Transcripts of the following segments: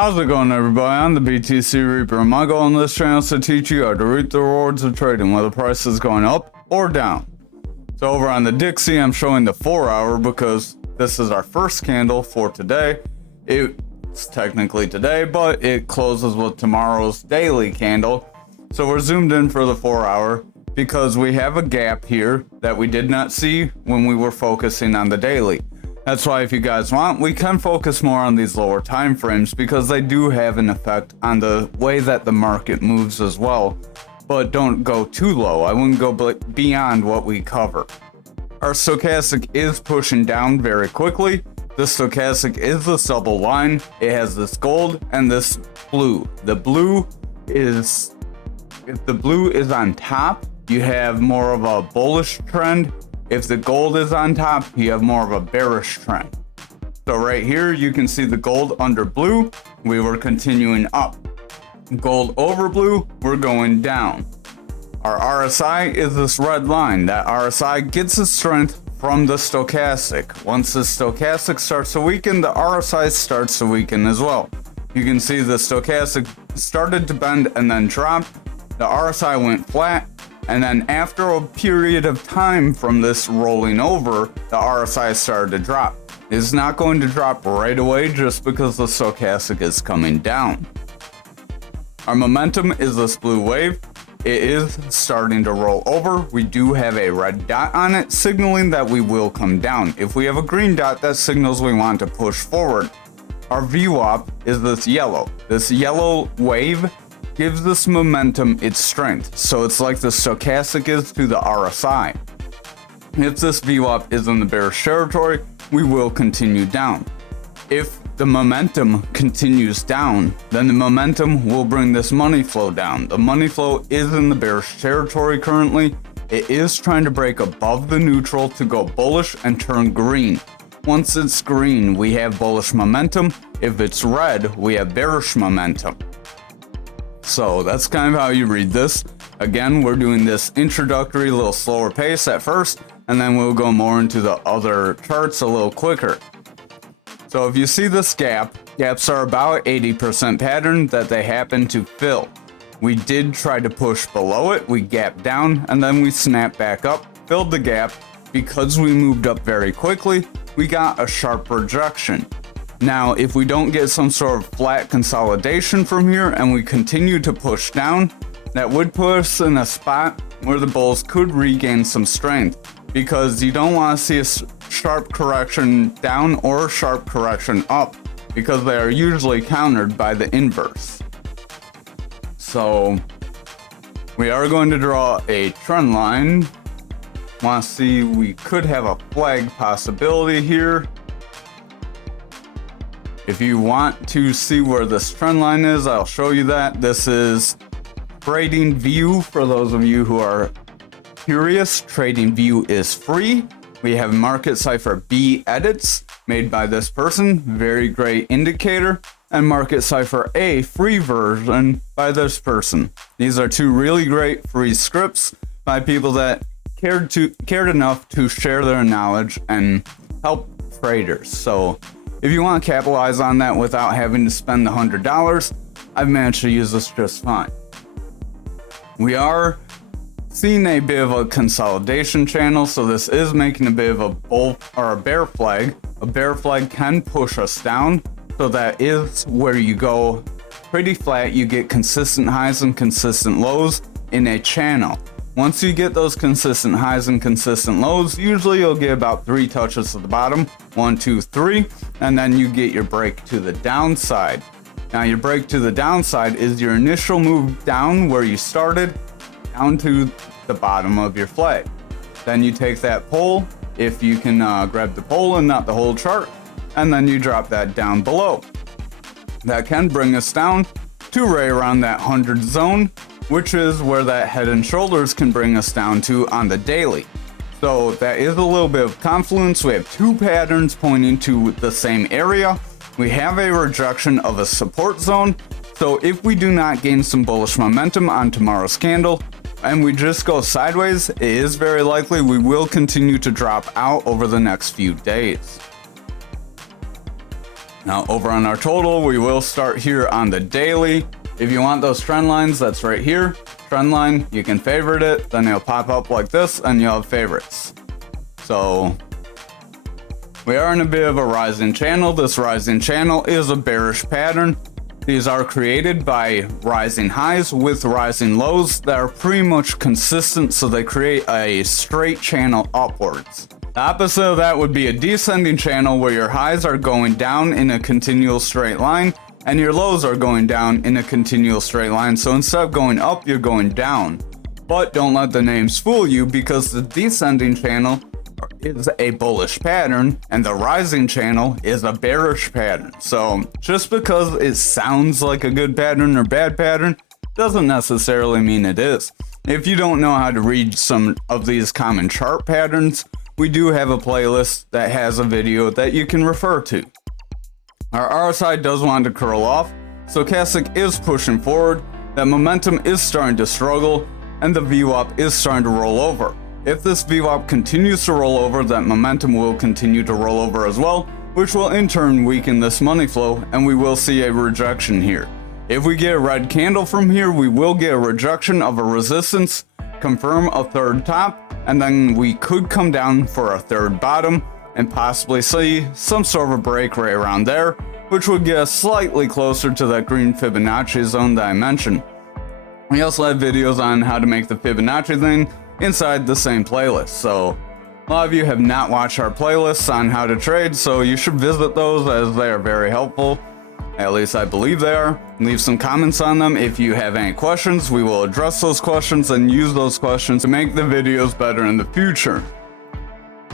How's it going, everybody? I'm the BTC Reaper, and my goal on this channel is to teach you how to reap the rewards of trading, whether price is going up or down. So over on the Dixie, I'm showing the 4-hour because this is our first candle for today. It's technically today, but it closes with tomorrow's daily candle. So we're zoomed in for the 4-hour because we have a gap here that we did not see when we were focusing on the daily. That's why if you guys want, we can focus more on these lower time frames because they do have an effect on the way that the market moves as well. But don't go too low. I wouldn't go beyond what we cover. Our stochastic is pushing down very quickly. The stochastic is this double line. It has this gold and this blue. The blue is, if the blue is on top, you have more of a bullish trend. If the gold is on top, you have more of a bearish trend. So right here, you can see the gold under blue, we were continuing up. Gold over blue, we're going down. Our RSI is this red line. That RSI gets its strength from the stochastic. Once the stochastic starts to weaken, the RSI starts to weaken as well. You can see the stochastic started to bend and then dropped. The RSI went flat. And then after a period of time from this rolling over, the RSI started to drop. It's not going to drop right away just because the stochastic is coming down. Our momentum is this blue wave. It is starting to roll over. We do have a red dot on it, signaling that we will come down. If we have a green dot, that signals we want to push forward. Our VWAP is this yellow. This yellow wave gives this momentum its strength. So it's like the stochastic is to the RSI. If this VWAP is in the bearish territory, we will continue down. If the momentum continues down, then the momentum will bring this money flow down. The money flow is in the bearish territory currently. It is trying to break above the neutral to go bullish and turn green. Once it's green, we have bullish momentum. If it's red, we have bearish momentum. So that's kind of how you read this. Again, we're doing this introductory, little slower pace at first, and then we'll go more into the other charts a little quicker. So if you see this gap, gaps are about 80% pattern that they happen to fill. We did try to push below it, we gapped down, and then we snapped back up, filled the gap. Because we moved up very quickly, we got a sharp rejection. Now, if we don't get some sort of flat consolidation from here and we continue to push down, that would put us in a spot where the bulls could regain some strength, because you don't want to see a sharp correction down or a sharp correction up, because they are usually countered by the inverse. So we are going to draw a trend line. Want to see, we could have a flag possibility here. If you want to see where this trend line is, I'll show you that. This is Trading View for those of you who are curious. Trading View is free. We have Market Cipher B edits made by this person, very great indicator, and Market Cipher A free version by this person. These are two really great free scripts by people that cared enough to share their knowledge and help traders. So if you want to capitalize on that without having to spend the $100, I've managed to use this just fine. We are seeing a bit of a consolidation channel, so this is making a bit of a bull or a bear flag. A bear flag can push us down, so that is where you go pretty flat. You get consistent highs and consistent lows in a channel. Once you get those consistent highs and consistent lows, usually you'll get about 3 touches to the bottom, 1, 2, 3, and then you get your break to the downside. Now your break to the downside is your initial move down where you started, down to the bottom of your flag. Then you take that pole, if you can grab the pole and not the whole chart, and then you drop that down below. That can bring us down to right around that 100 zone, which is where that head and shoulders can bring us down to on the daily. So that is a little bit of confluence. We have two patterns pointing to the same area. We have a rejection of a support zone. So if we do not gain some bullish momentum on tomorrow's candle and we just go sideways, it is very likely we will continue to drop out over the next few days. Now over on our total, we will start here on the daily. If you want those trend lines, that's right here. Trend line, you can favorite it, then it'll pop up like this and you'll have favorites. So we are in a bit of a rising channel. This rising channel is a bearish pattern. These are created by rising highs with rising lows that are pretty much consistent, so they create a straight channel upwards. The opposite of that would be a descending channel where your highs are going down in a continual straight line and your lows are going down in a continual straight line. So instead of going up, you're going down. But don't let the names fool you, because the descending channel is a bullish pattern and the rising channel is a bearish pattern. So just because it sounds like a good pattern or bad pattern doesn't necessarily mean it is. If you don't know how to read some of these common chart patterns, we do have a playlist that has a video that you can refer to. Our RSI does want to curl off, stochastic is pushing forward, that momentum is starting to struggle, and the VWAP is starting to roll over. If this VWAP continues to roll over, that momentum will continue to roll over as well, which will in turn weaken this money flow, and we will see a rejection here. If we get a red candle from here, we will get a rejection of a resistance, confirm a third top, and then we could come down for a third bottom and possibly see some sort of a break right around there, which would get us slightly closer to that green Fibonacci zone that I mentioned. We also have videos on how to make the Fibonacci thing inside the same playlist. So a lot of you have not watched our playlists on how to trade, so you should visit those as they are very helpful. At least I believe they are. Leave some comments on them if you have any questions. We will address those questions and use those questions to make the videos better in the future.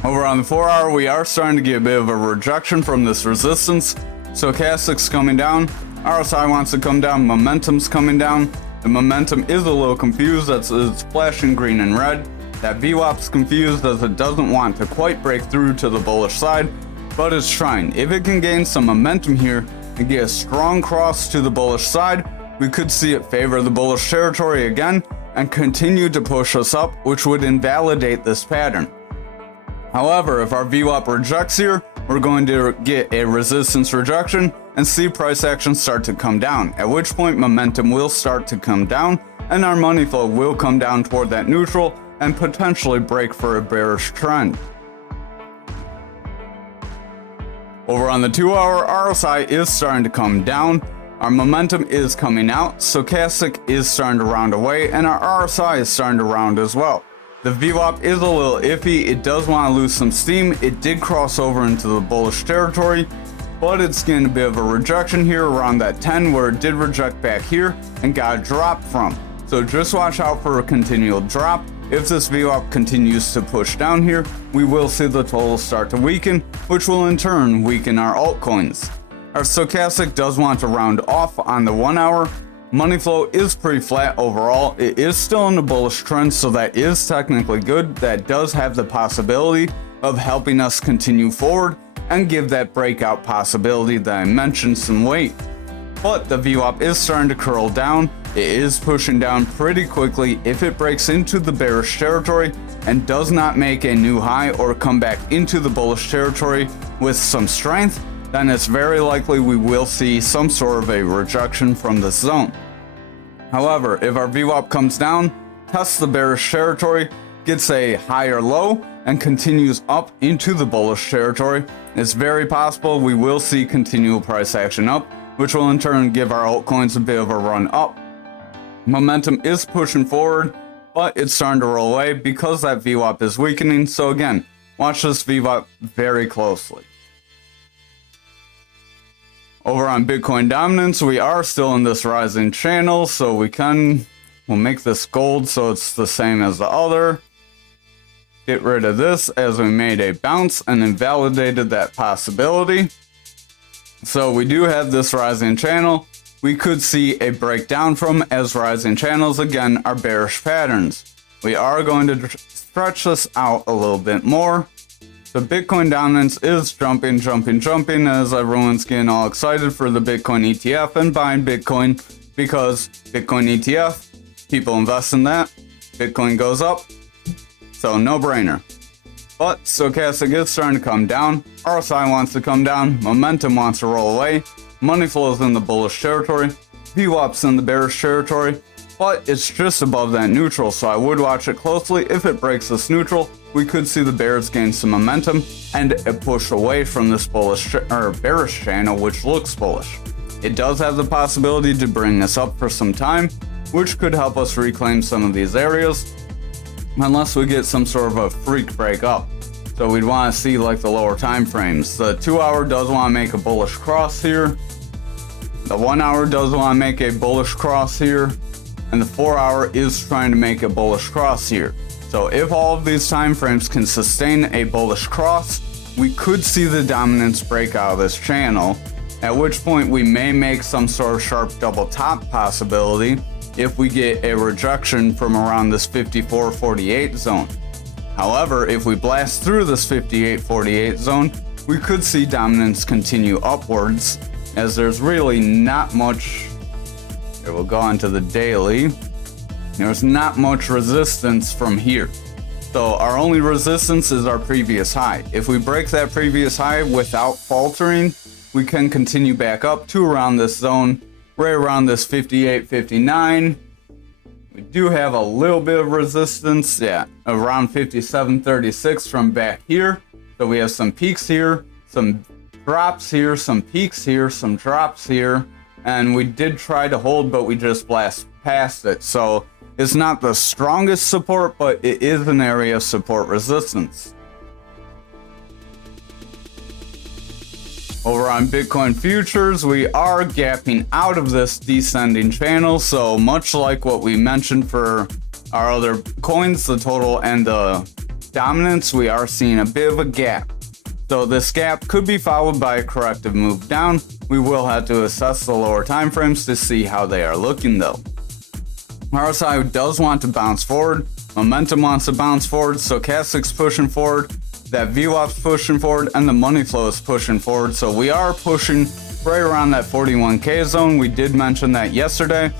Over on the 4 hour, we are starting to get a bit of a rejection from this resistance. Stochastic's coming down, RSI wants to come down, momentum's coming down. The momentum is a little confused as it's flashing green and red. That VWAP's confused as it doesn't want to quite break through to the bullish side, but it's trying. If it can gain some momentum here and get a strong cross to the bullish side, we could see it favor the bullish territory again and continue to push us up, which would invalidate this pattern. However, if our VWAP rejects here, we're going to get a resistance rejection and see price action start to come down, at which point momentum will start to come down and our money flow will come down toward that neutral and potentially break for a bearish trend. Over on the 2 hour, RSI is starting to come down, our momentum is coming out, stochastic is starting to round away, and our RSI is starting to round as well. The VWAP is a little iffy, it does want to lose some steam, it did cross over into the bullish territory, but it's getting a bit of a rejection here around that 10 where it did reject back here and got a drop from. So just watch out for a continual drop. If this VWAP continues to push down here, we will see the total start to weaken, which will in turn weaken our altcoins. Our stochastic does want to round off on the 1 hour. Money flow is pretty flat overall. It is still in a bullish trend, so that is technically good. That does have the possibility of helping us continue forward and give that breakout possibility that I mentioned some weight. But the VWAP is starting to curl down. It is pushing down pretty quickly. If it breaks into the bearish territory and does not make a new high or come back into the bullish territory with some strength, then it's very likely we will see some sort of a rejection from this zone. However, if our VWAP comes down, tests the bearish territory, gets a higher low, and continues up into the bullish territory, it's very possible we will see continual price action up, which will in turn give our altcoins a bit of a run up. Momentum is pushing forward, but it's starting to roll away because that VWAP is weakening, so again, watch this VWAP very closely. Over on Bitcoin dominance, we are still in this rising channel, so we'll make this gold so it's the same as the other. Get rid of this as we made a bounce and invalidated that possibility. So we do have this rising channel. We could see a breakdown from, as rising channels again are bearish patterns. We are going to stretch this out a little bit more. The Bitcoin dominance is jumping as everyone's getting all excited for the Bitcoin ETF and buying Bitcoin because Bitcoin ETF, people invest in that, Bitcoin goes up, so no brainer. but stochastic is starting to come down, RSI wants to come down, momentum wants to roll away, money flow is in the bullish territory, VWAP's in the bearish territory, but it's just above that neutral, so I would watch it closely. If it breaks this neutral, we could see the bears gain some momentum and a push away from this bullish or bearish channel, which looks bullish. It does have the possibility to bring us up for some time, which could help us reclaim some of these areas, unless we get some sort of a freak break up. So we'd want to see like the lower time frames. The 2 hour does want to make a bullish cross here. The 1 hour does want to make a bullish cross here. And the 4 hour is trying to make a bullish cross here. So if all of these time frames can sustain a bullish cross, we could see the dominance break out of this channel, at which point we may make some sort of sharp double top possibility if we get a rejection from around this 54.48 zone. However, if we blast through this 58.48 zone, we could see dominance continue upwards, as there's really not much. Here, we'll go on to the daily. There's not much resistance from here. So our only resistance is our previous high. If we break that previous high without faltering, we can continue back up to around this zone, right around this 58.59. We do have a little bit of resistance, around 57.36 from back here. So we have some peaks here, some drops here, some peaks here, some drops here, and we did try to hold, but we just blast past it. So it's not the strongest support, but it is an area of support resistance. Over on Bitcoin futures, we are gapping out of this descending channel. So much like what we mentioned for our other coins, the total and the dominance, we are seeing a bit of a gap. So this gap could be followed by a corrective move down. We will have to assess the lower time frames to see how they are looking though. RSI does want to bounce forward. Momentum wants to bounce forward. Stochastic's pushing forward. That VWAP's pushing forward, and the money flow is pushing forward. So we are pushing right around that 41K zone. We did mention that yesterday.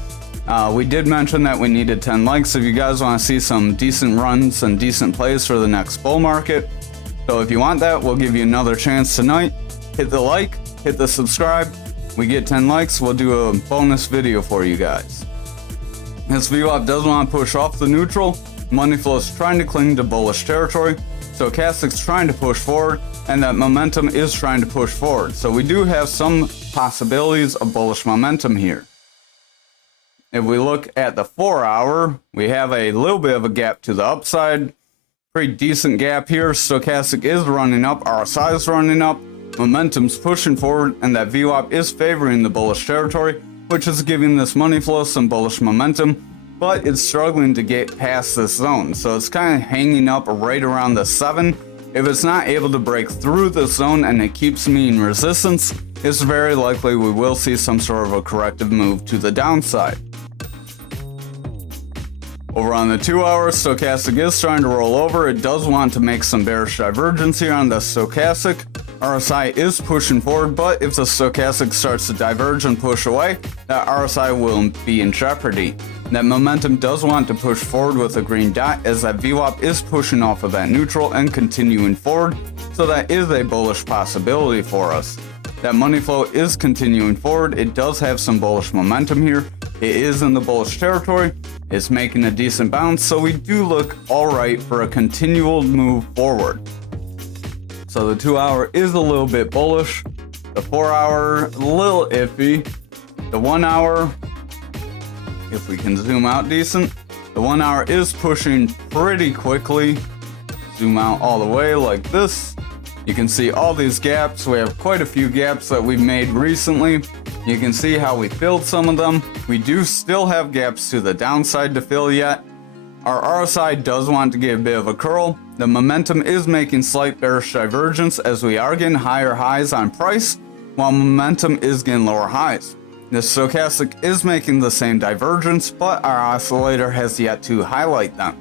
We did mention that we needed 10 likes if you guys want to see some decent runs and decent plays for the next bull market. So if you want that, we'll give you another chance tonight. Hit the like, hit the subscribe. We get 10 likes, we'll do a bonus video for you guys. This VWAP does want to push off the neutral. Money flow is trying to cling to bullish territory. Stochastic's trying to push forward, and that momentum is trying to push forward. So we do have some possibilities of bullish momentum here. If we look at the 4 hour, we have a little bit of a gap to the upside. Pretty decent gap here. Stochastic is running up, RSI is running up, momentum's pushing forward, and that VWAP is favoring the bullish territory, which is giving this money flow some bullish momentum. But it's struggling to get past this zone, so it's kind of hanging up right around the 7. If it's not able to break through the zone and it keeps meeting resistance, it's very likely we will see some sort of a corrective move to the downside. Over on the 2 hour, stochastic is trying to roll over. It does want to make some bearish divergence here on the stochastic. RSI is pushing forward, but if the stochastic starts to diverge and push away, that RSI will be in jeopardy. That momentum does want to push forward with a green dot, as that VWAP is pushing off of that neutral and continuing forward, so that is a bullish possibility for us. That money flow is continuing forward. It does have some bullish momentum here. It is in the bullish territory. It's making a decent bounce, so we do look alright for a continual move forward. So the 2 hour is a little bit bullish. The 4 hour, a little iffy. The 1 hour, if we can zoom out decent, the 1 hour is pushing pretty quickly. Zoom out all the way like this. You can see all these gaps. We have quite a few gaps that we've made recently. You can see how we filled some of them. We do still have gaps to the downside to fill yet. Our RSI does want to get a bit of a curl. The momentum is making slight bearish divergence, as we are getting higher highs on price, while momentum is getting lower highs. The stochastic is making the same divergence, but our oscillator has yet to highlight them.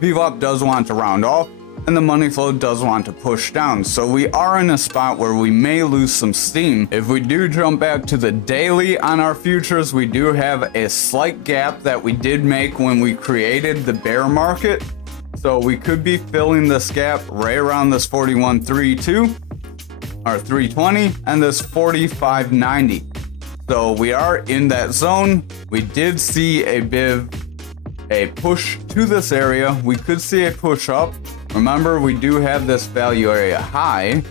VWAP does want to round off, and the money flow does want to push down, so we are in a spot where we may lose some steam. If we do jump back to the daily on our futures, we do have a slight gap that we did make when we created the bear market. So we could be filling this gap right around this 41.32 or 320 and this 45.90. So we are in that zone. We did see a bit of a push to this area. We could see a push up. Remember, we do have this value area high.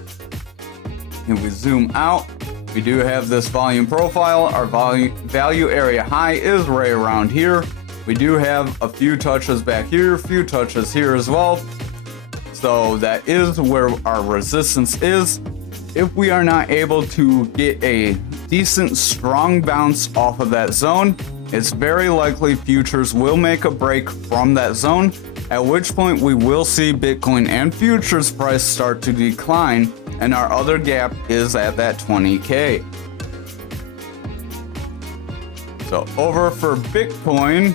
If we zoom out, we do have this volume profile. Our value area high is right around here. We do have a few touches back here, a few touches here as well. So that is where our resistance is. If we are not able to get a decent, strong bounce off of that zone, it's very likely futures will make a break from that zone, at which point we will see Bitcoin and futures price start to decline, and our other gap is at that 20K. So over for Bitcoin,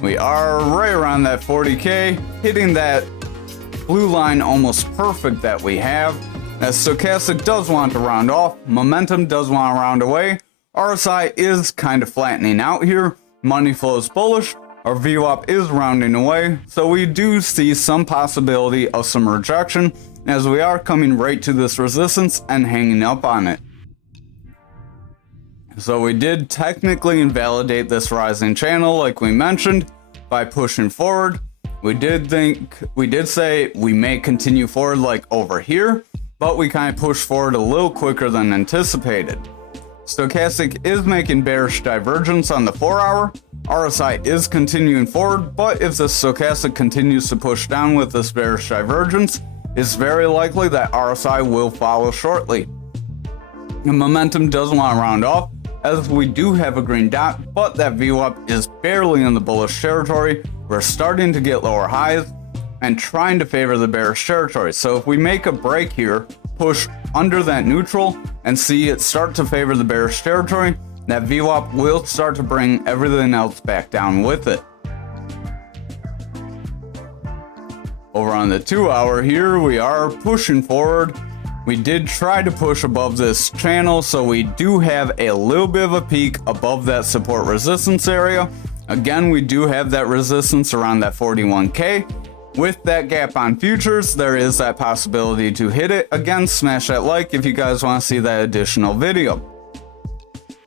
we are right around that 40K, hitting that blue line almost perfect that we have. As stochastic does want to round off, momentum does want to round away, RSI is kind of flattening out here, money flow is bullish, our VWAP is rounding away, so we do see some possibility of some rejection as we are coming right to this resistance and hanging up on it. So we did technically invalidate this rising channel like we mentioned by pushing forward. We did say we may continue forward like over here, but we kind of pushed forward a little quicker than anticipated. Stochastic is making bearish divergence on the 4-hour. RSI is continuing forward, but if the stochastic continues to push down with this bearish divergence, it's very likely that RSI will follow shortly. The momentum does want to round off, as we do have a green dot, but that VWAP is barely in the bullish territory. We're starting to get lower highs and trying to favor the bearish territory. So if we make a break here, push under that neutral and see it start to favor the bearish territory, that VWAP will start to bring everything else back down with it. Over on the 2-hour here, we are pushing forward. We did try to push above this channel, so we do have a little bit of a peak above that support resistance area. Again, we do have that resistance around that 41K. With that gap on futures, there is that possibility to hit it. Again, smash that like if you guys want to see that additional video.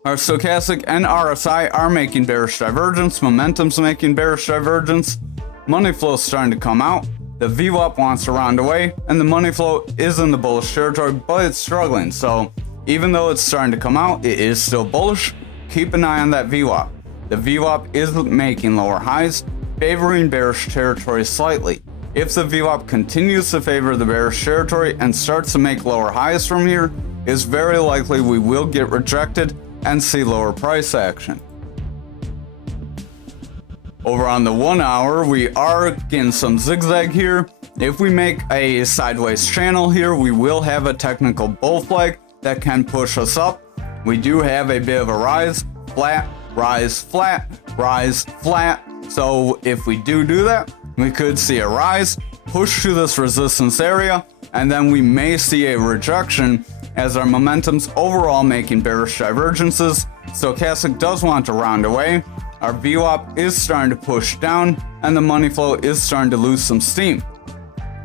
Our stochastic and RSI are making bearish divergence. Momentum's making bearish divergence. Money flow's starting to come out. The VWAP wants to round away, and the money flow is in the bullish territory, but it's struggling. So even though it's starting to come out, it is still bullish. Keep an eye on that VWAP. The VWAP is making lower highs, favoring bearish territory slightly. If the VWAP continues to favor the bearish territory and starts to make lower highs from here, it's very likely we will get rejected and see lower price action. Over on the 1-hour, we are getting some zigzag here. If we make a sideways channel here, we will have a technical bull flag that can push us up. We do have a bit of a rise, flat, rise, flat, rise, flat. So if we do that, we could see a rise, push to this resistance area, and then we may see a rejection as our momentum's overall making bearish divergences. Stochastic does want to round away. Our VWAP is starting to push down, and the money flow is starting to lose some steam.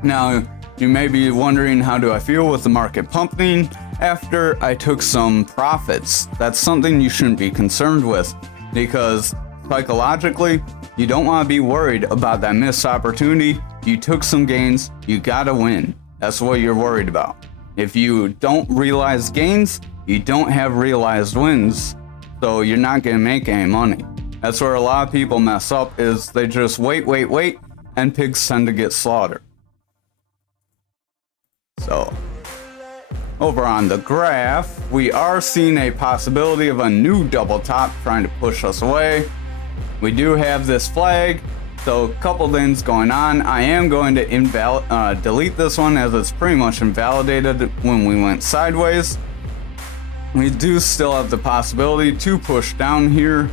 Now, you may be wondering, how do I feel with the market pumping after I took some profits? That's something you shouldn't be concerned with, because psychologically, you don't want to be worried about that missed opportunity. You took some gains, you gotta win. That's what you're worried about. If you don't realize gains, you don't have realized wins, so you're not gonna make any money. That's where a lot of people mess up, is they just wait, and pigs tend to get slaughtered. So, over on the graph, we are seeing a possibility of a new double top trying to push us away. We do have this flag, so a couple things going on. I am going to delete this one, as it's pretty much invalidated when we went sideways. We do still have the possibility to push down here.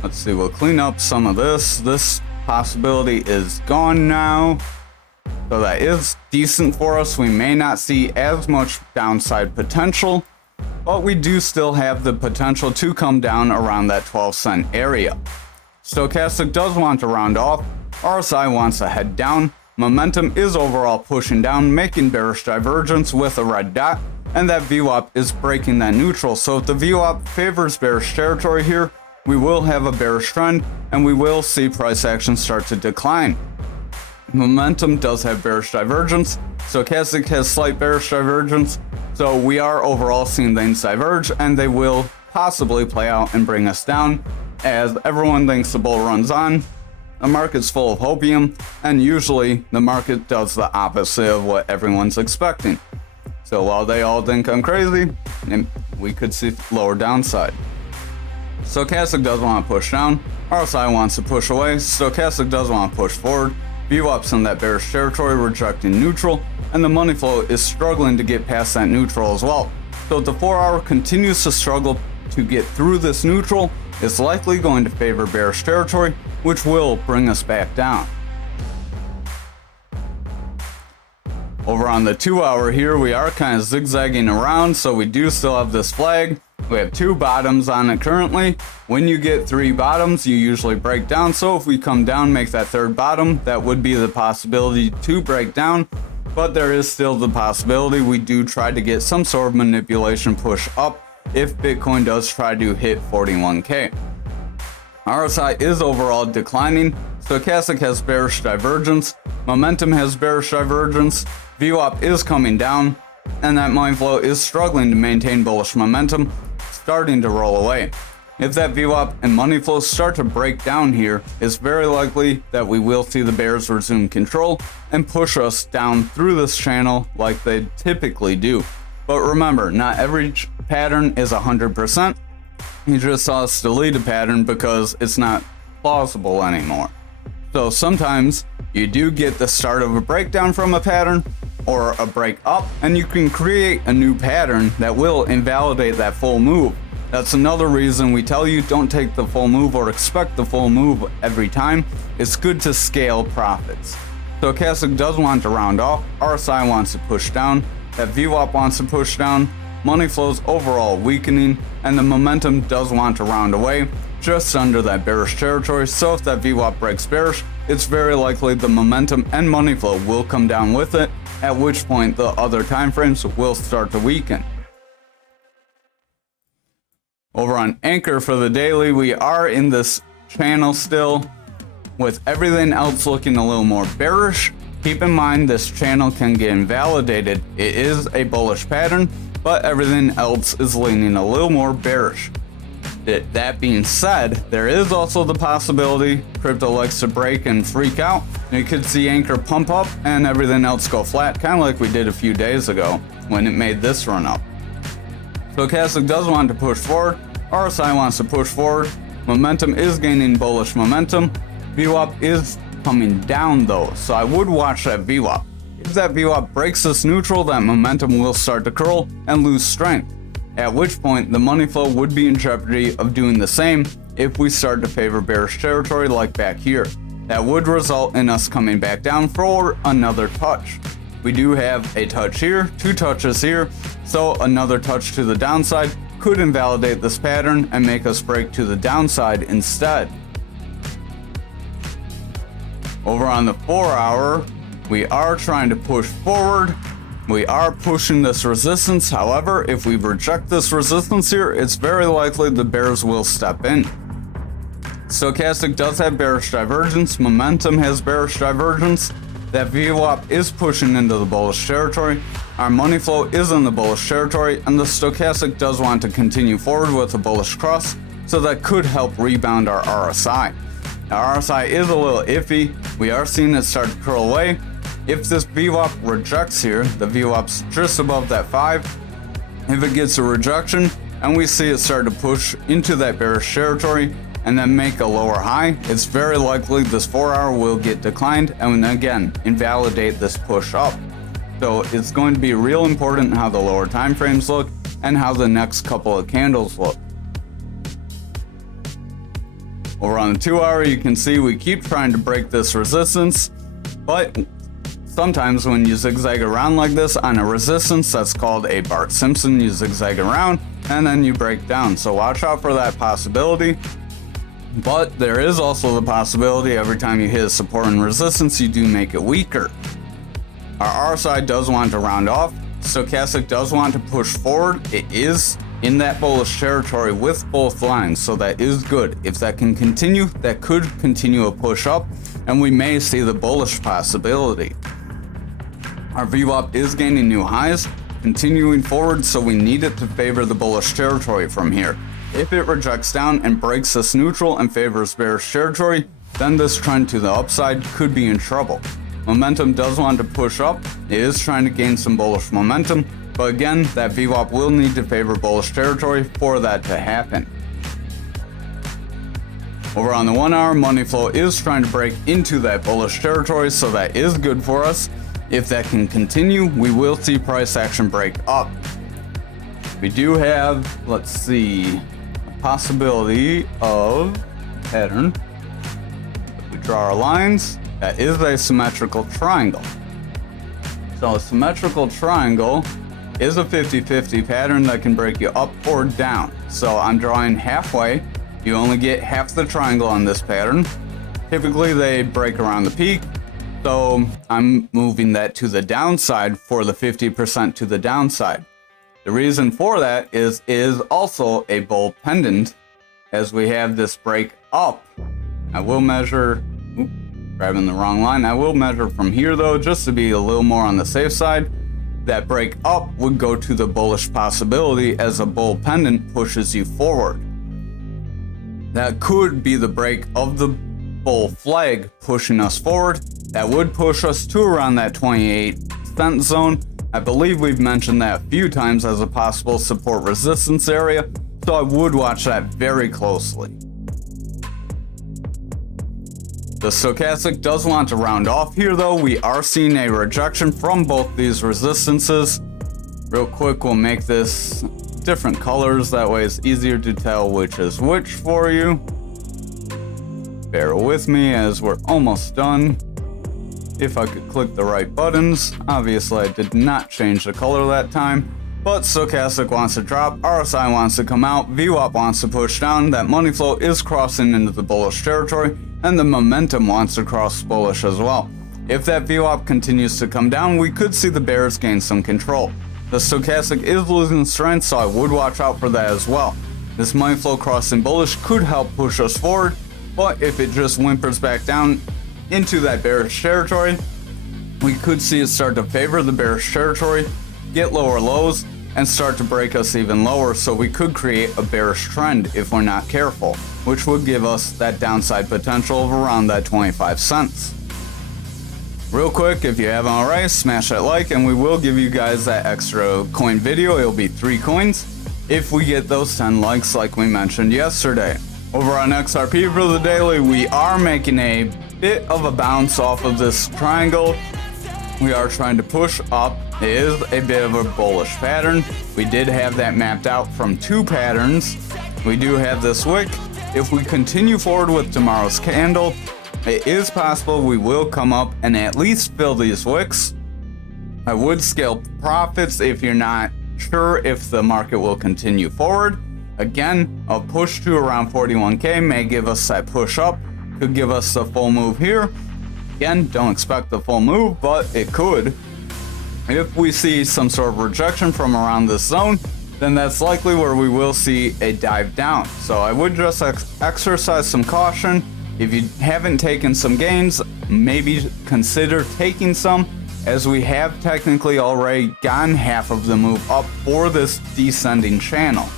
Let's see, we'll clean up some of this. This possibility is gone now, so that is decent for us. We may not see as much downside potential, but we do still have the potential to come down around that 12 cent area. Stochastic does want to round off. RSI wants to head down. Momentum is overall pushing down, making bearish divergence with a red dot, and that VWAP is breaking that neutral. So if the VWAP favors bearish territory here, we will have a bearish trend and we will see price action start to decline. Momentum does have bearish divergence. Stochastic has slight bearish divergence. So we are overall seeing lanes diverge, and they will possibly play out and bring us down as everyone thinks the bull runs on. The market's full of hopium, and usually the market does the opposite of what everyone's expecting. So while they all think I'm crazy, we could see lower downside. Stochastic does want to push down. RSI wants to push away. Stochastic does want to push forward. VWAP's in that bearish territory, rejecting neutral, and the money flow is struggling to get past that neutral as well. So if the 4-hour continues to struggle to get through this neutral, it's likely going to favor bearish territory, which will bring us back down. Over on the 2-hour here, we are kind of zigzagging around, so we do still have this flag. We have 2 bottoms on it currently. When you get 3 bottoms, you usually break down. So if we come down, make that 3rd bottom, that would be the possibility to break down. But there is still the possibility we do try to get some sort of manipulation push up if Bitcoin does try to hit 41K. RSI is overall declining. Stochastic has bearish divergence. Momentum has bearish divergence. VWAP is coming down. And that money flow is struggling to maintain bullish momentum, starting to roll away. If that VWAP and money flow start to break down here, it's very likely that we will see the bears resume control and push us down through this channel like they typically do. But remember, not every pattern is 100%. You just saw us delete a pattern because it's not plausible anymore. So sometimes you do get the start of a breakdown from a pattern or a break up, and you can create a new pattern that will invalidate that full move. That's another reason we tell you don't take the full move or expect the full move every time. It's good to scale profits. Stochastic does want to round off. RSI wants to push down. That VWAP wants to push down. Money flows overall weakening, and the momentum does want to round away just under that bearish territory. So if that VWAP breaks bearish, it's very likely the momentum and money flow will come down with it, at which point the other time frames will start to weaken. Over on Anchor for the daily, we are in this channel still, with everything else looking a little more bearish. Keep in mind this channel can get invalidated. It is a bullish pattern, but everything else is leaning a little more bearish. That being said, there is also the possibility crypto likes to break and freak out. You could see Anchor pump up and everything else go flat, kind of like we did a few days ago when it made this run up. Stochastic does want to push forward. RSI wants to push forward. Momentum is gaining bullish momentum. VWAP is coming down though, so I would watch that VWAP. If that VWAP breaks this neutral, that momentum will start to curl and lose strength, at which point the money flow would be in jeopardy of doing the same if we start to favor bearish territory like back here. That would result in us coming back down for another touch. We do have a touch here, 2 touches here, so another touch to the downside could invalidate this pattern and make us break to the downside instead. Over on the 4-hour, we are trying to push forward. We are pushing this resistance. However, if we reject this resistance here, it's very likely the bears will step in. Stochastic does have bearish divergence. Momentum has bearish divergence. That VWAP is pushing into the bullish territory. Our money flow is in the bullish territory, and the stochastic does want to continue forward with a bullish cross, so that could help rebound our RSI. Our RSI is a little iffy. We are seeing it start to curl away. If this VWAP rejects here, the VWAP's just above that 5. If it gets a rejection and we see it start to push into that bearish territory and then make a lower high, it's very likely this 4-hour will get declined and again invalidate this push up. So it's going to be real important how the lower time frames look and how the next couple of candles look. Over on the 2-hour, you can see we keep trying to break this resistance, but sometimes when you zigzag around like this on a resistance, that's called a Bart Simpson. You zigzag around and then you break down. So watch out for that possibility. But there is also the possibility every time you hit support and resistance, you do make it weaker. Our RSI does want to round off. Stochastic does want to push forward. It is in that bullish territory with both lines, so that is good. If that can continue, that could continue a push up, and we may see the bullish possibility. Our VWAP is gaining new highs, continuing forward, so we need it to favor the bullish territory from here. If it rejects down and breaks this neutral and favors bearish territory, then this trend to the upside could be in trouble. Momentum does want to push up. It is trying to gain some bullish momentum, but again, that VWAP will need to favor bullish territory for that to happen. Over on the 1 hour, money flow is trying to break into that bullish territory, so that is good for us. If that can continue, we will see price action break up. We do have, let's see, a possibility of pattern. If we draw our lines, that is a symmetrical triangle. So a symmetrical triangle is a 50-50 pattern that can break you up or down. So I'm drawing halfway. You only get half the triangle on this pattern. Typically they break around the peak. So I'm moving that to the downside for the 50% to the downside. The reason for that is also a bull pendant, as we have this break up. I will measure, grabbing the wrong line. I will measure from here though, just to be a little more on the safe side. That break up would go to the bullish possibility as a bull pendant pushes you forward. That could be the break of the bull flag pushing us forward. That would push us to around that 28-cent zone. I believe we've mentioned that a few times as a possible support resistance area, so I would watch that very closely. The stochastic does want to round off here though. We are seeing a rejection from both these resistances. Real quick, we'll make this different colors, that way it's easier to tell which is which for you. Bear with me as we're almost done. If I could click the right buttons. Obviously I did not change the color that time, but stochastic wants to drop, RSI wants to come out, VWAP wants to push down, that money flow is crossing into the bullish territory, and the momentum wants to cross bullish as well. If that VWAP continues to come down, we could see the bears gain some control. The stochastic is losing strength, so I would watch out for that as well. This money flow crossing bullish could help push us forward, but if it just whimpers back down into that bearish territory, we could see it start to favor the bearish territory, get lower lows, and start to break us even lower, so we could create a bearish trend if we're not careful, which would give us that downside potential of around that 25 cents. Real quick, if you haven't already, smash that like, and we will give you guys that extra coin video. It'll be 3 coins if we get those 10 likes like we mentioned yesterday. Over on XRP for the daily, we are making a bit of a bounce off of this triangle. We are trying to push up. It is a bit of a bullish pattern. We did have that mapped out from 2 patterns. We do have this wick. If we continue forward with tomorrow's candle, it is possible we will come up and at least fill these wicks. I would scale profits if you're not sure if the market will continue forward. Again, a push to around 41k may give us that push up, could give us the full move here. Again, don't expect the full move, but it could. If we see some sort of rejection from around this zone, then that's likely where we will see a dive down. So I would just exercise some caution. If you haven't taken some gains, maybe consider taking some, as we have technically already gotten half of the move up for this descending channel.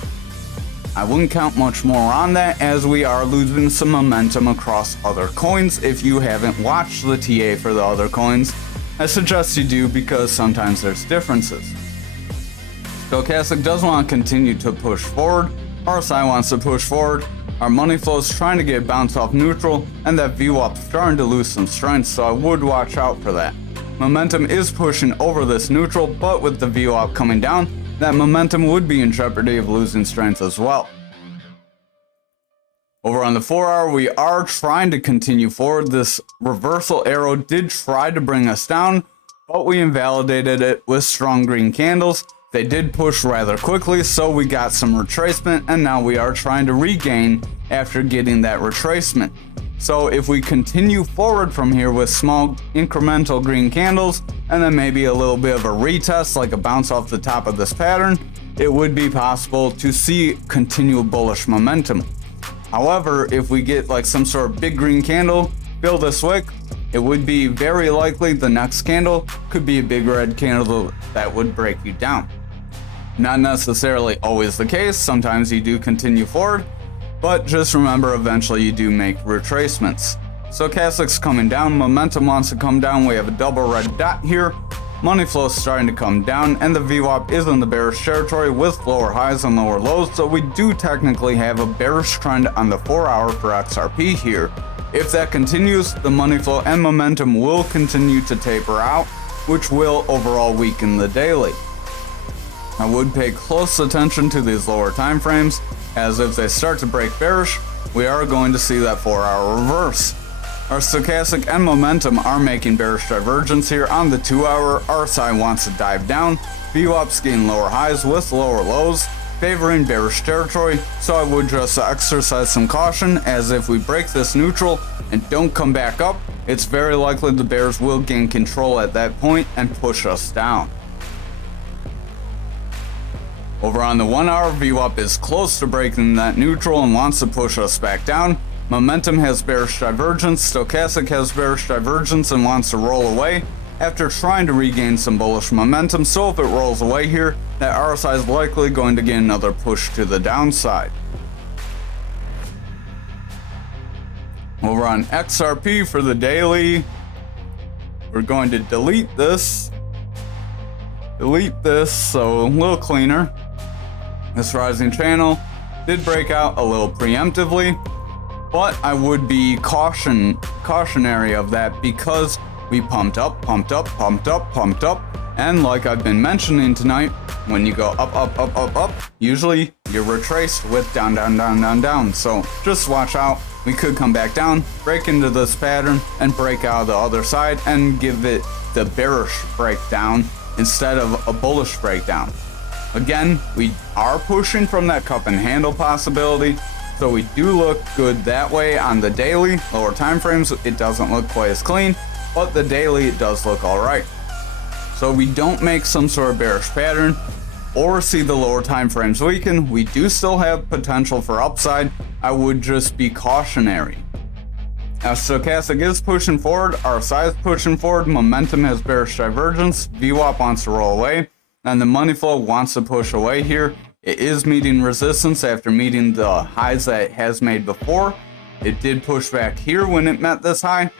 I wouldn't count much more on that, as we are losing some momentum across other coins. If you haven't watched the TA for the other coins, I suggest you do, because sometimes there's differences. Stochastic does want to continue to push forward. RSI wants to push forward. Our money flow is trying to get bounced off neutral, and that VWAP is starting to lose some strength, so I would watch out for that. Momentum is pushing over this neutral, but with the VWAP coming down, that momentum would be in jeopardy of losing strength as well. Over on the 4 hour, we are trying to continue forward. This reversal arrow did try to bring us down, but we invalidated it with strong green candles. They did push rather quickly, so we got some retracement, and now we are trying to regain after getting that retracement. So if we continue forward from here with small incremental green candles, and then maybe a little bit of a retest, like a bounce off the top of this pattern, it would be possible to see continual bullish momentum. However, if we get like some sort of big green candle, fill this wick, it would be very likely the next candle could be a big red candle that would break you down. Not necessarily always the case, sometimes you do continue forward, but just remember eventually you do make retracements. Stochastic's coming down, momentum wants to come down, we have a double red dot here, money flow is starting to come down, and the VWAP is in the bearish territory with lower highs and lower lows, so we do technically have a bearish trend on the 4 hour for XRP here. If that continues, the money flow and momentum will continue to taper out, which will overall weaken the daily. I would pay close attention to these lower time frames, as if they start to break bearish, we are going to see that 4 hour reverse. Our stochastic and momentum are making bearish divergence here on the 2 hour. RSI wants to dive down, VWAP's getting lower highs with lower lows, favoring bearish territory, so I would just exercise some caution, as if we break this neutral and don't come back up, it's very likely the bears will gain control at that point and push us down. Over on the 1 hour, VWAP is close to breaking that neutral and wants to push us back down. Momentum has bearish divergence, stochastic has bearish divergence and wants to roll away after trying to regain some bullish momentum, so if it rolls away here, that RSI is likely going to get another push to the downside. Over on XRP for the daily, we're going to delete this so a little cleaner. This rising channel did break out a little preemptively, but I would be cautionary of that because we pumped up, and like I've been mentioning tonight, when you go up, usually you're retraced with down. So just watch out. We could come back down, break into this pattern, and break out the other side and give it the bearish breakdown instead of a bullish breakdown. Again, we are pushing from that cup and handle possibility, so we do look good that way on the daily. Lower time frames, it doesn't look quite as clean, but the daily, it does look all right. So we don't make some sort of bearish pattern or see the lower time frames weaken, we do still have potential for upside. I would just be cautionary. As stochastic is pushing forward, RSI is pushing forward, momentum has bearish divergence, VWAP wants to roll away, and the money flow wants to push away here. It is meeting resistance after meeting the highs that it has made before. It did push back here when it met this high.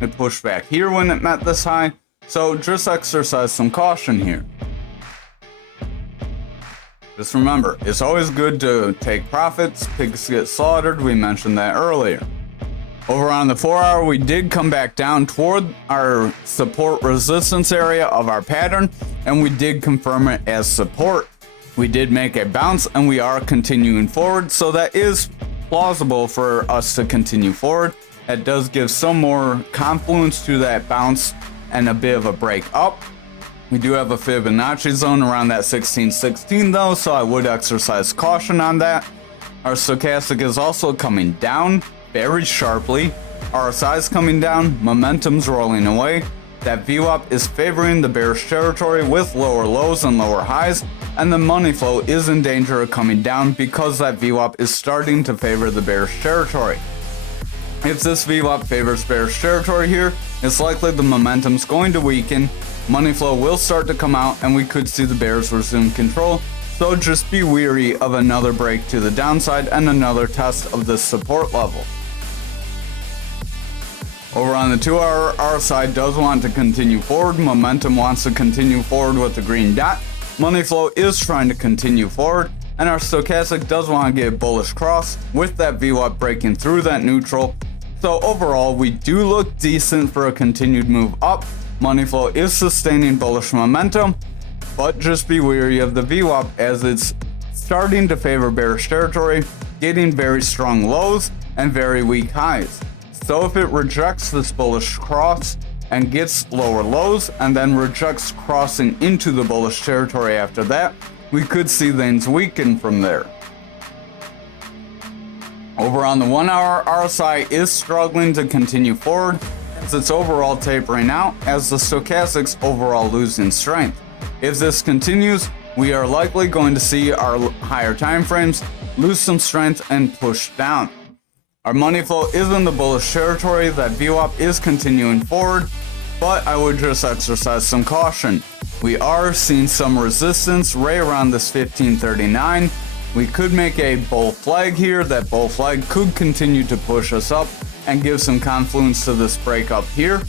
It pushed back here when it met this high. So just exercise some caution here. Just remember, it's always good to take profits. Pigs get slaughtered. We mentioned that earlier. Over on the 4 hour, we did come back down toward our support resistance area of our pattern, and we did confirm it as support. We did make a bounce and we are continuing forward, so that is plausible for us to continue forward. That does give some more confluence to that bounce and a bit of a break up. We do have a Fibonacci zone around that 1616 though, so I would exercise caution on that. Our stochastic is also coming down very sharply. RSI is coming down, momentum's rolling away. That VWAP is favoring the bearish territory with lower lows and lower highs, and the money flow is in danger of coming down because that VWAP is starting to favor the bearish territory. If this VWAP favors bearish territory here, it's likely the momentum's going to weaken, money flow will start to come out, and we could see the bears resume control. So just be wary of another break to the downside and another test of this support level. Over on the 2 hour, RSI does want to continue forward, momentum wants to continue forward with the green dot, money flow is trying to continue forward, and our stochastic does want to get a bullish cross with that VWAP breaking through that neutral. So overall, we do look decent for a continued move up. Money flow is sustaining bullish momentum, but just be wary of the VWAP as it's starting to favor bearish territory, getting very strong lows and very weak highs. So if it rejects this bullish cross, and gets lower lows and then rejects crossing into the bullish territory after that, we could see things weaken from there. Over on the 1 hour, RSI is struggling to continue forward as it's overall tapering out as the stochastics overall losing strength. If this continues, we are likely going to see our higher time frames lose some strength and push down. Our money flow is in the bullish territory, that VWAP is continuing forward, but I would just exercise some caution. We are seeing some resistance right around this 1539. We could make a bull flag here. That bull flag could continue to push us up and give some confluence to this break up here,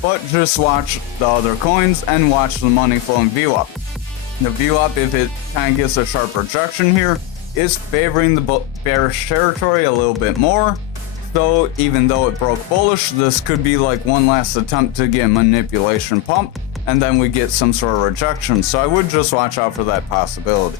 but just watch the other coins and watch the money flow in VWAP. The VWAP, if it kind of gets a sharp rejection here, is favoring the bearish territory a little bit more. So even though it broke bullish, this could be like one last attempt to get a manipulation pump, and then we get some sort of rejection. So I would just watch out for that possibility.